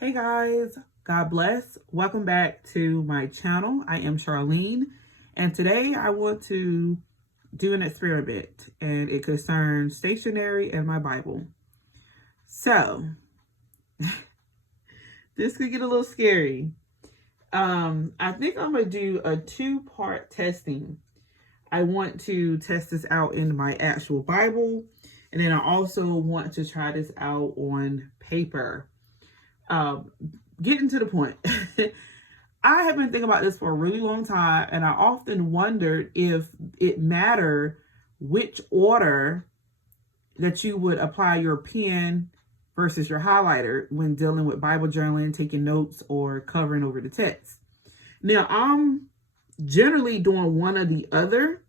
Hey guys, God bless. Welcome back to my channel. I am Charlene, and today I want to do an experiment, and it concerns stationery and my Bible. So, this could get a little scary. I think I'm going to do a two-part testing. I want to test this out in my actual Bible, and then I also want to try this out on paper. Getting to the point. I have been thinking about this for a really long time, and I often wondered if it mattered which order that you would apply your pen versus your highlighter when dealing with Bible journaling, taking notes, or covering over the text. Now, I'm generally doing one or the other,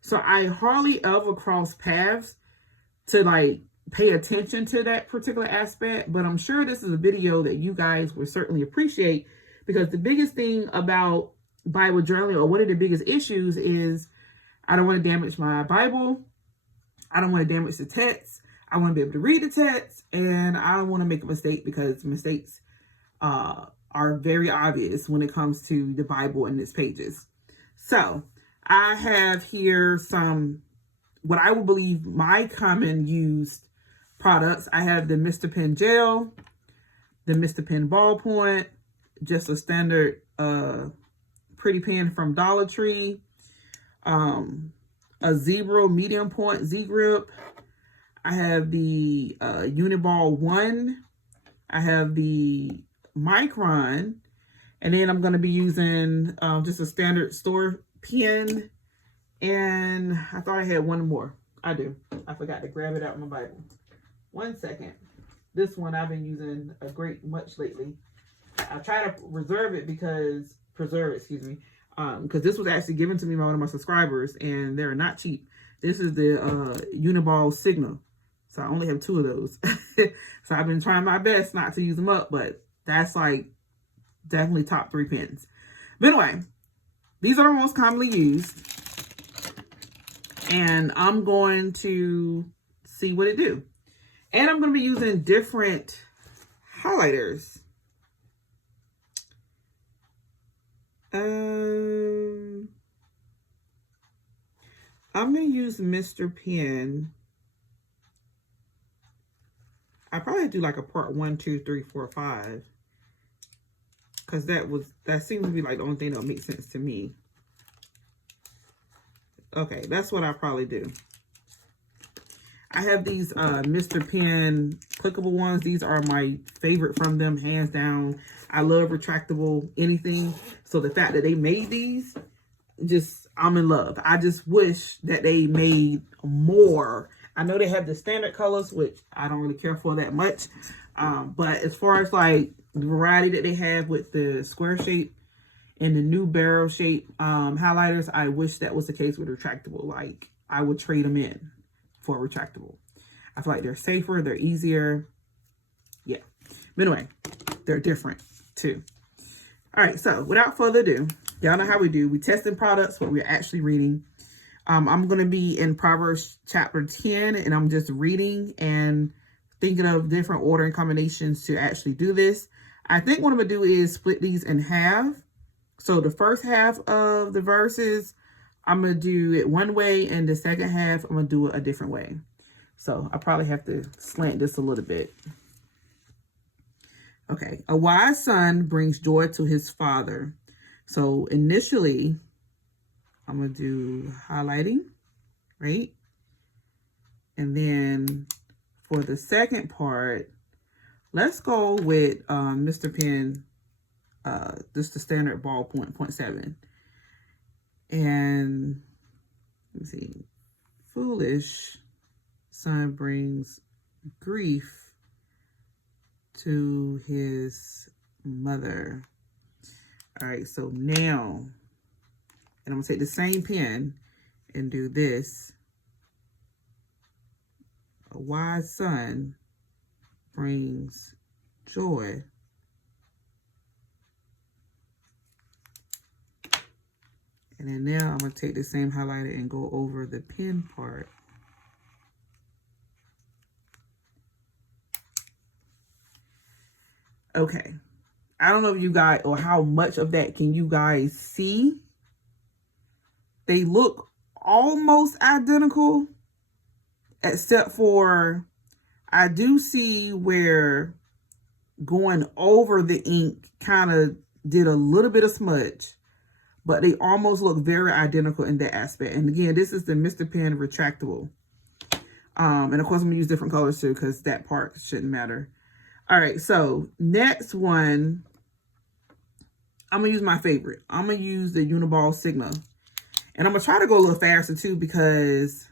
so I hardly ever cross paths to pay attention to that particular aspect, but I'm sure this is a video that you guys will certainly appreciate, because the biggest thing about Bible journaling, or one of the biggest issues, is I don't want to damage my Bible. I don't want to damage the text. I want to be able to read the text, and I don't want to make a mistake, because mistakes are very obvious when it comes to the Bible and its pages. So I have here some, what I would believe, my common used products. I have the Mr. Pen Gel, the Mr. Pen Ballpoint, just a standard pretty pen from Dollar Tree, a Zebra medium point Z-Grip. I have the Uniball 1. I have the Micron. And then I'm going to be using just a standard store pen. And I thought I had one more. I do. I forgot to grab it out of my Bible. 1 second. This one I've been using a great much lately. I try to preserve it because this was actually given to me by one of my subscribers, and they're not cheap. This is the Uniball Signal. So I only have 2 of those. So I've been trying my best not to use them up, but that's like definitely top 3 pens. But anyway, these are the most commonly used, and I'm going to see what it do. And I'm going to be using different highlighters. I'm going to use Mr. Pen. I probably do like a part 1, 2, 3, 4, 5. Because that seems to be like the only thing that makes sense to me. Okay, that's what I probably do. I have these Mr. Pen clickable ones. These are my favorite from them, hands down. I love retractable anything. So the fact that they made these, I'm in love. I just wish that they made more. I know they have the standard colors, which I don't really care for that much. But as far as like the variety that they have with the square shape and the new barrel shape highlighters, I wish that was the case with retractable. Like, I would trade them in for retractable. I feel like they're safer, they're easier. Yeah. But anyway, they're different too. All right, so without further ado, y'all know how we do. We testing products, what we're actually reading. I'm going to be in Proverbs chapter 10, and I'm just reading and thinking of different order and combinations to actually do this. I think what I'm going to do is split these in half. So the first half of the verses, I'm going to do it one way, and the second half, I'm going to do it a different way. So I probably have to slant this a little bit. Okay. A wise son brings joy to his father. So initially, I'm going to do highlighting, right? And then for the second part, let's go with Mr. Pen, just the standard ballpoint, 0.7. And let me see, foolish son brings grief to his mother. All right, so now, and I'm gonna take the same pen and do this. A wise son brings joy. And then now I'm going to take the same highlighter and go over the pen part. Okay. I don't know if you guys, or how much of that can you guys see. They look almost identical, except for I do see where going over the ink kind of did a little bit of smudge, but they almost look very identical in that aspect. And again, this is the Mr. Pen retractable. And of course I'm gonna use different colors too, because that part shouldn't matter. All right, so next one, I'm gonna use my favorite. I'm gonna use the Uniball Sigma. And I'm gonna try to go a little faster too, because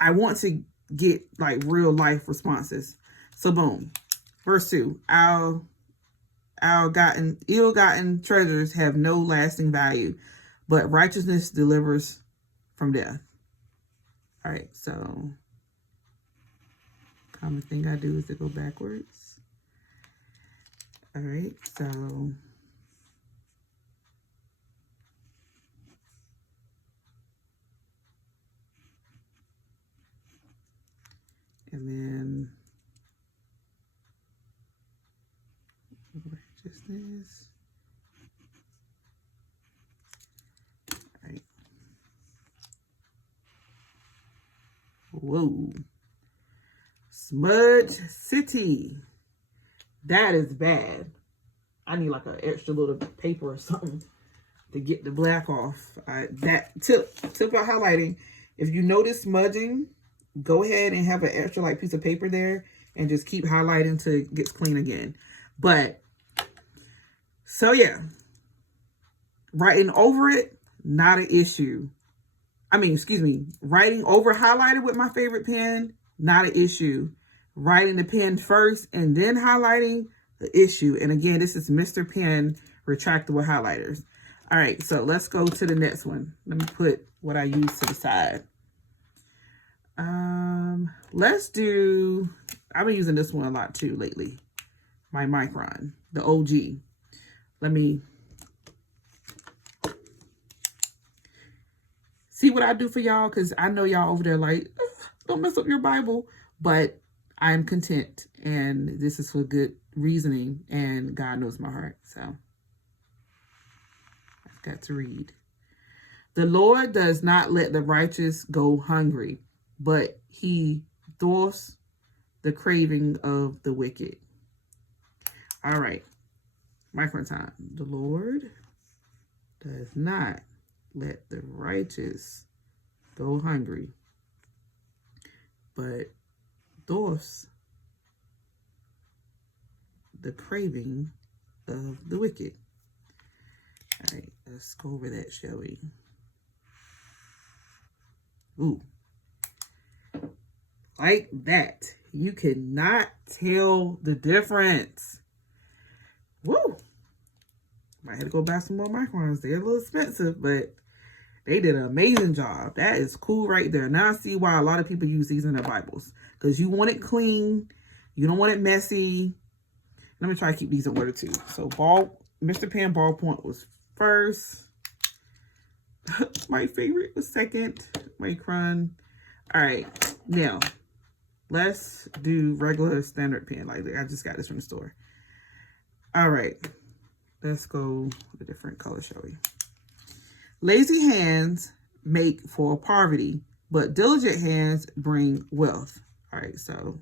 I want to get like real life responses. So boom, verse 2. Ill-gotten treasures have no lasting value, but righteousness delivers from death. All right, so common thing I do is to go backwards. All right, so and then righteousness. All right. Whoa. Smudge City. That is bad. I need like an extra little paper or something to get the black off. That tip about highlighting. If you notice smudging, go ahead and have an extra like piece of paper there and just keep highlighting until it gets clean again. But so yeah, writing over it, not an issue. I mean, excuse me, writing over highlighter with my favorite pen, not an issue. Writing the pen first and then highlighting, the issue. And again, this is Mr. Pen retractable highlighters. All right, so let's go to the next one. Let me put what I use to the side. Let's do, I've been using this one a lot too lately. My Micron, the OG. Let me see what I do for y'all, because I know y'all over there like, don't mess up your Bible, but I'm content, and this is for good reasoning, and God knows my heart, so I've got to read. The Lord does not let the righteous go hungry, but he thwarts the craving of the wicked. All right, micro time. The Lord does not let the righteous go hungry, but thwarts the craving of the wicked. All right, let's go over that, shall we? Ooh. Like that. You cannot tell the difference. Woo! Might have to go buy some more microns. They're a little expensive, but they did an amazing job. That is cool right there. Now I see why a lot of people use these in their Bibles. Because you want it clean. You don't want it messy. Let me try to keep these in order too. So Mr. Pen ballpoint was first. My favorite was second. Micron. All right. Now, let's do regular standard pen. Like I just got this from the store. All right. Let's go with a different color, shall we? Lazy hands make for poverty, but diligent hands bring wealth. All right, so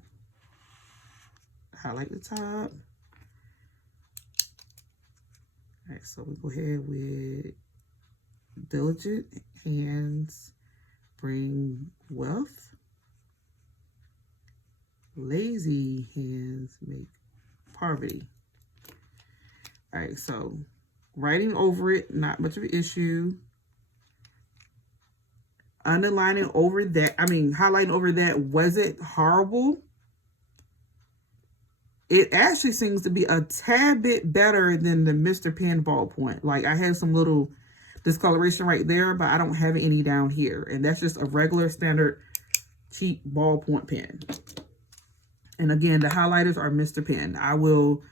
highlight the top. All right, so we go ahead with diligent hands bring wealth. Lazy hands make poverty. All right, so writing over it, not much of an issue. Underlining over that, highlighting over that wasn't horrible. It actually seems to be a tad bit better than the Mr. Pen ballpoint. Like I have some little discoloration right there, but I don't have any down here. And that's just a regular standard cheap ballpoint pen. And again, the highlighters are Mr. Pen. I will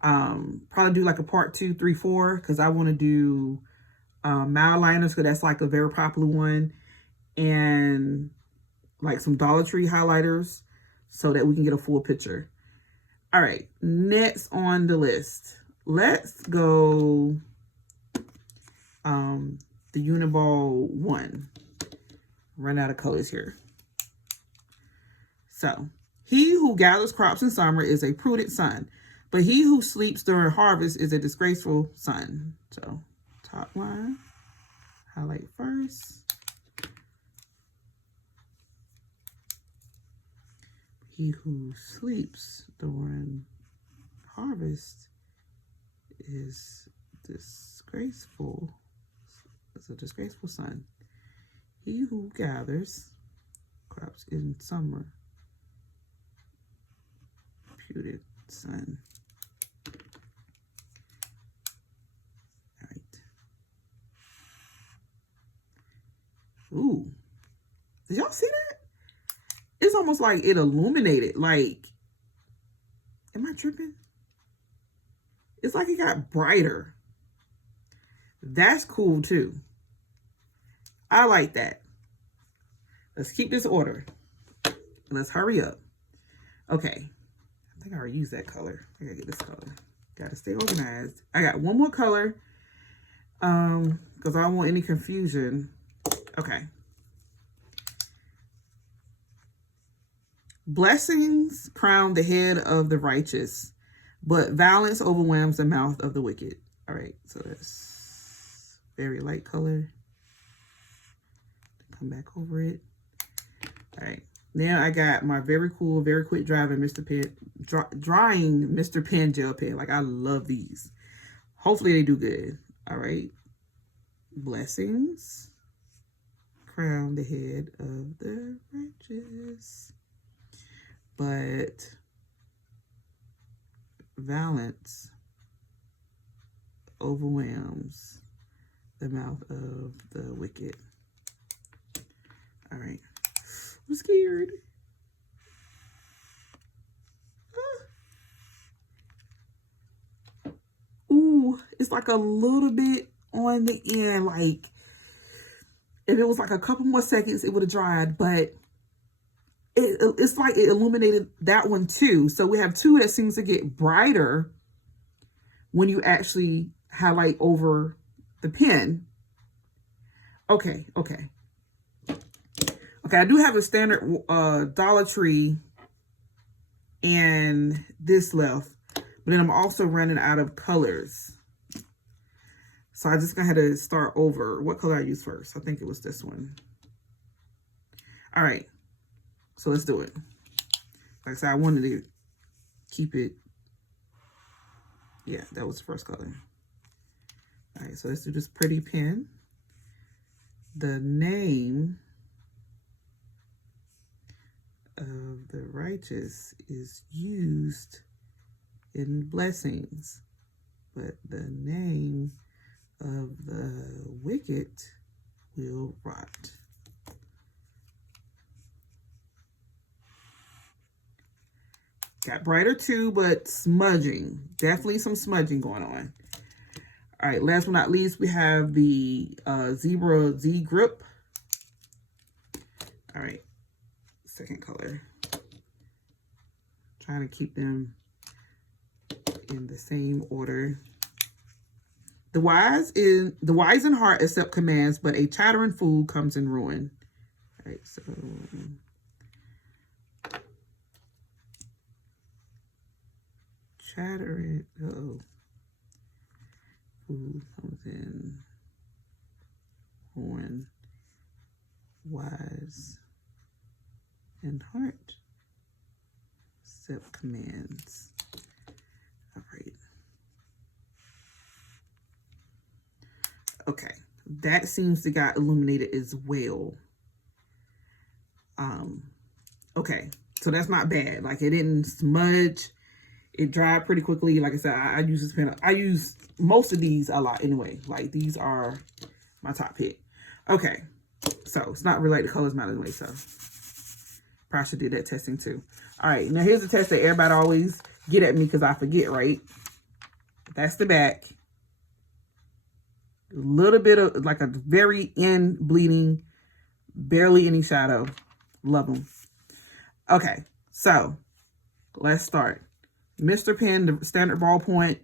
probably do like a part 2, 3, 4, because I want to do mild liners, because that's like a very popular one. And like some Dollar Tree highlighters so that we can get a full picture. All right, next on the list, let's go the Uniball 1. Run out of colors here. So, he who gathers crops in summer is a prudent son, but he who sleeps during harvest is a disgraceful son. So, top line, highlight first. He who sleeps during harvest is disgraceful. It's a disgraceful son. He who gathers crops in summer, reputed son. All right. Ooh. Did y'all see that? It's almost like it illuminated. Like, am I tripping? It's like it got brighter. That's cool too. I like that. Let's keep this order. Let's hurry up. Okay. I think I already used that color. I gotta get this color. Gotta stay organized. I got one more color. Because I don't want any confusion. Okay. Blessings crown the head of the righteous, but violence overwhelms the mouth of the wicked. All right, so that's very light color. Come back over it. All right, now I got my very cool, very quick drying Mr. Pen gel pen. Like, I love these. Hopefully they do good. All right, blessings crown the head of the righteous, but violence overwhelms the mouth of the wicked. All right. I'm scared. Ooh, it's like a little bit on the end. Like, if it was like a couple more seconds, it would have dried, but it's like it illuminated that one too. So we have two that seems to get brighter when you actually highlight over the pen. Okay. I do have a standard Dollar Tree and this left, but then I'm also running out of colors. So I just gonna have to start over. What color I used first? I think it was this one. All right. So let's do it. Like I said, I wanted to keep it. Yeah, that was the first color. All right, so let's do this pretty pen. The name of the righteous is used in blessings, but the name of the wicked will rot. Got brighter too, but smudging. Definitely some smudging going on. All right, last but not least, we have the Zebra Z Grip. All right, second color. Trying to keep them in the same order. The wise in heart accept commands, but a chattering fool comes in ruin. All right, so chattering, fool comes in ruin. Wise in heart accept commands. All right. Okay, that seems to got illuminated as well. Okay, so that's not bad. Like, it didn't smudge. It dried pretty quickly. Like I said, I use this pen. I use most of these a lot anyway. Like, these are my top pick. Okay, so it's not related to colors, not anyway. So probably should do that testing too. All right, now here's the test that everybody always get at me because I forget, right? That's the back. A little bit of like a very end bleeding, barely any shadow. Love them. Okay, so let's start. Mr. Pen, the standard ballpoint,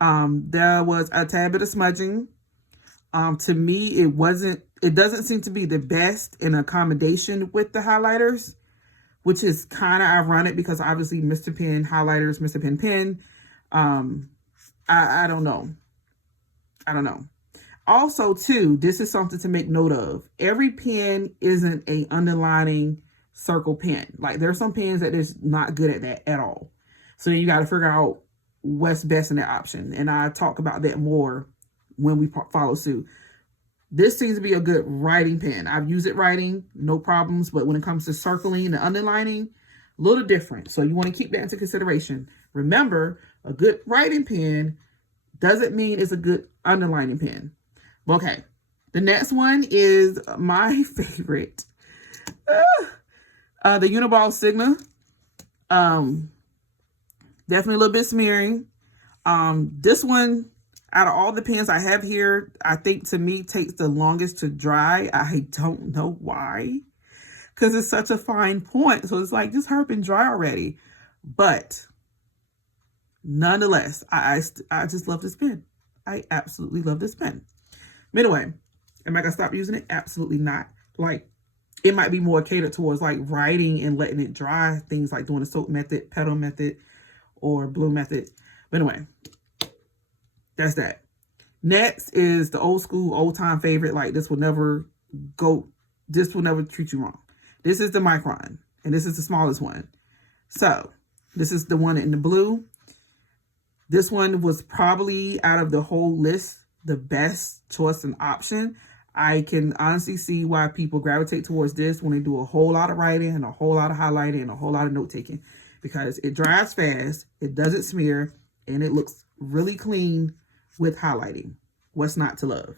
there was a tad bit of smudging. To me, it doesn't seem to be the best in accommodation with the highlighters, which is kind of ironic because obviously Mr. Pen highlighters, Mr. Pen pen. I don't know. I don't know. Also, too, this is something to make note of. Every pen isn't a underlining circle pen. Like, there's some pens that is not good at that at all. So then you got to figure out what's best in that option. And I talk about that more when we follow suit. This seems to be a good writing pen. I've used it writing, no problems. But when it comes to circling and underlining, a little different. So you want to keep that into consideration. Remember, a good writing pen doesn't mean it's a good underlining pen. Okay, the next one is my favorite. The Uniball Sigma. Definitely a little bit smearing. This one, out of all the pens I have here, I think to me takes the longest to dry. I don't know why. Because it's such a fine point. So it's like, just hurry up and dry already. But nonetheless, I just love this pen. I absolutely love this pen. Anyway, am I going to stop using it? Absolutely not. Like, it might be more catered towards like writing and letting it dry. Things like doing the soap method, petal method, or blue method. But anyway, that's that. Next is the old school, old time favorite. Like, this will never treat you wrong. This is the Micron, and this is the smallest one. So this is the one in the blue. This one was probably, out of the whole list, the best choice and option. I can honestly see why people gravitate towards this when they do a whole lot of writing and a whole lot of highlighting and a whole lot of note taking, because it dries fast, it doesn't smear, and it looks really clean with highlighting. What's not to love?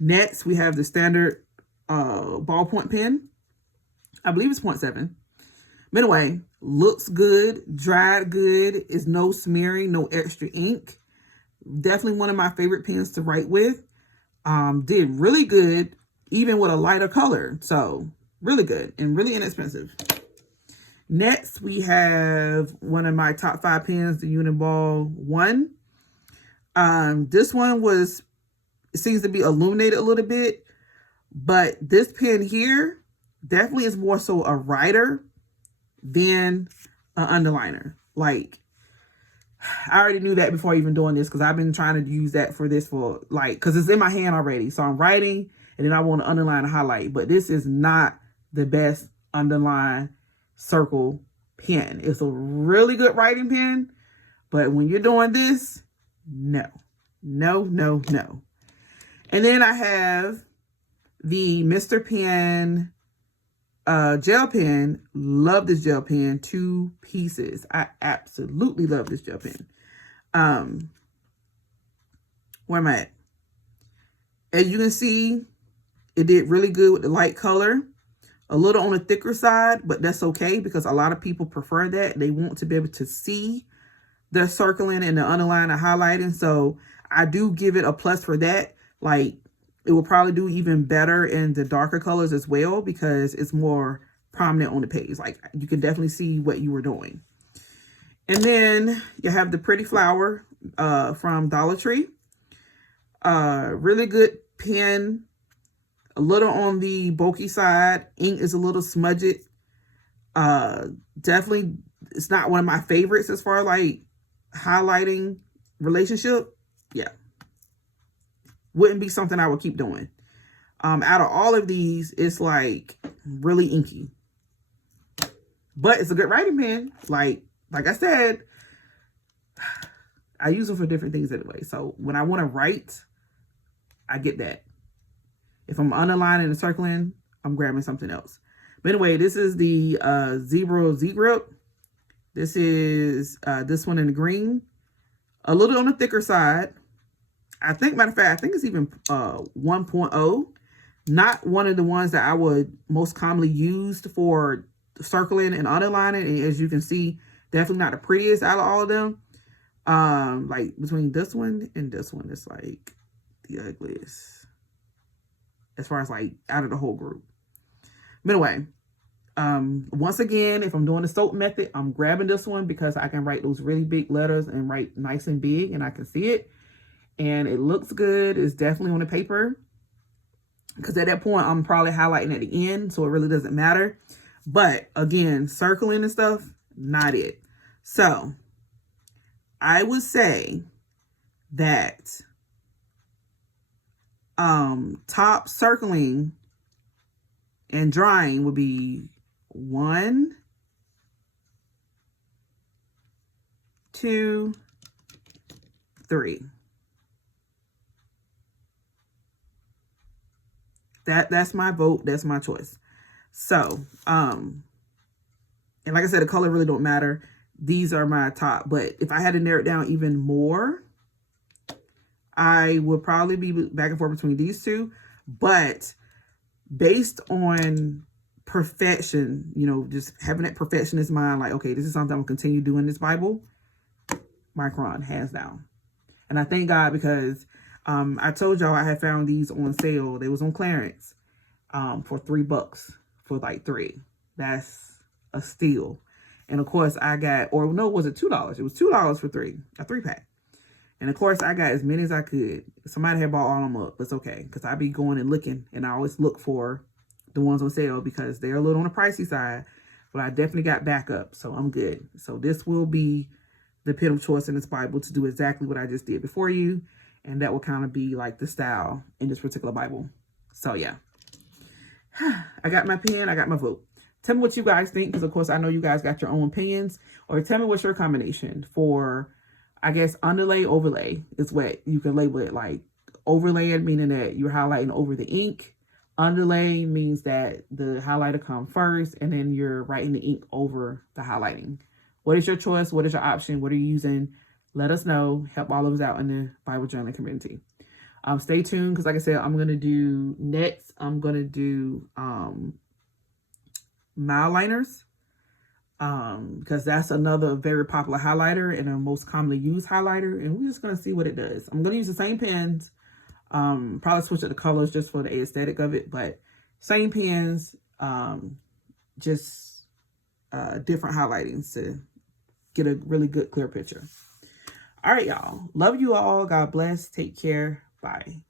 Next, we have the standard ballpoint pen. I believe it's 0.7. But anyway, looks good, dried good, is no smearing, no extra ink. Definitely one of my favorite pens to write with. Did really good, even with a lighter color. So really good and really inexpensive. Next, we have one of my top 5 pens, the Uniball 1. This one seems to be illuminated a little bit, but this pen here definitely is more so a writer than an underliner. Like, I already knew that before even doing this, because I've been trying to use that for this for like, because it's in my hand already. So I'm writing and then I want to underline and highlight, but this is not the best underline circle pen. It's a really good writing pen, but when you're doing this, no. And then I have the Mr. Pen gel pen. Love this gel pen. 2 pieces. I absolutely love this gel pen. Where am I at? As you can see, it did really good with the light color. A little on the thicker side, but that's okay because a lot of people prefer that. They want to be able to see the circling and the underline and highlighting. So I do give it a plus for that. Like, it will probably do even better in the darker colors as well because it's more prominent on the page. Like, you can definitely see what you were doing. And then you have the Pretty Flower from Dollar Tree. Really good pen. A little on the bulky side. Ink is a little smudged. Definitely, it's not one of my favorites as far as like highlighting relationship. Yeah. Wouldn't be something I would keep doing. Out of all of these, it's like really inky. But it's a good writing pen. Like I said, I use them for different things anyway. So when I want to write, I get that. If I'm underlining and circling, I'm grabbing something else. But anyway, this is the Zebra Z-Grip. This is this one in the green. A little on the thicker side. Matter of fact, I think it's even 1.0. Not one of the ones that I would most commonly use for circling and underlining. And as you can see, definitely not the prettiest out of all of them. Like between this one and this one, it's like the ugliest. As far as like out of the whole group. But anyway, Once again, if I'm doing the soap method, I'm grabbing this one because I can write those really big letters and write nice and big and I can see it. And it looks good. It's definitely on the paper. Because at that point, I'm probably highlighting at the end, so it really doesn't matter. But again, circling and stuff, not it. So I would say that top circling and drawing would be 1, 2, 3. That's my vote. That's my choice. So, and like I said, the color really don't matter. These are my top, but if I had to narrow it down even more, I would probably be back and forth between these two. But based on perfection, you know, just having that perfectionist mind, like, okay, this is something I'm gonna continue doing this Bible, Micron, hands down. And I thank God because I told y'all I had found these on sale. They was on clearance for $3 for like 3. That's a steal. And of course I got, or no, was it $2? It was $2 for 3, a 3-pack. And of course I got as many as I could. Somebody had bought all of them up, but it's okay. Because I be going and looking, and I always look for the ones on sale because they're a little on the pricey side. But I definitely got backup, so I'm good. So this will be the pit of choice in this Bible to do exactly what I just did before you. And that will kind of be like the style in this particular Bible. So yeah, I got my pen, I got my vote. Tell me what you guys think, because of course I know you guys got your own opinions. Or tell me what's your combination for, I guess, underlay, overlay is what you can label it like. Overlay, meaning that you're highlighting over the ink. Underlay means that the highlighter comes first and then you're writing the ink over the highlighting. What is your choice? What is your option? What are you using? Let us know. Help all of us out in the Bible journaling community. Stay tuned because, like I said, I'm going to do next. I'm going to do mile liners because that's another very popular highlighter and a most commonly used highlighter. And we're just going to see what it does. I'm going to use the same pens. Probably switch up the colors just for the aesthetic of it. But same pens, just different highlightings to get a really good, clear picture. All right, y'all. Love you all. God bless. Take care. Bye.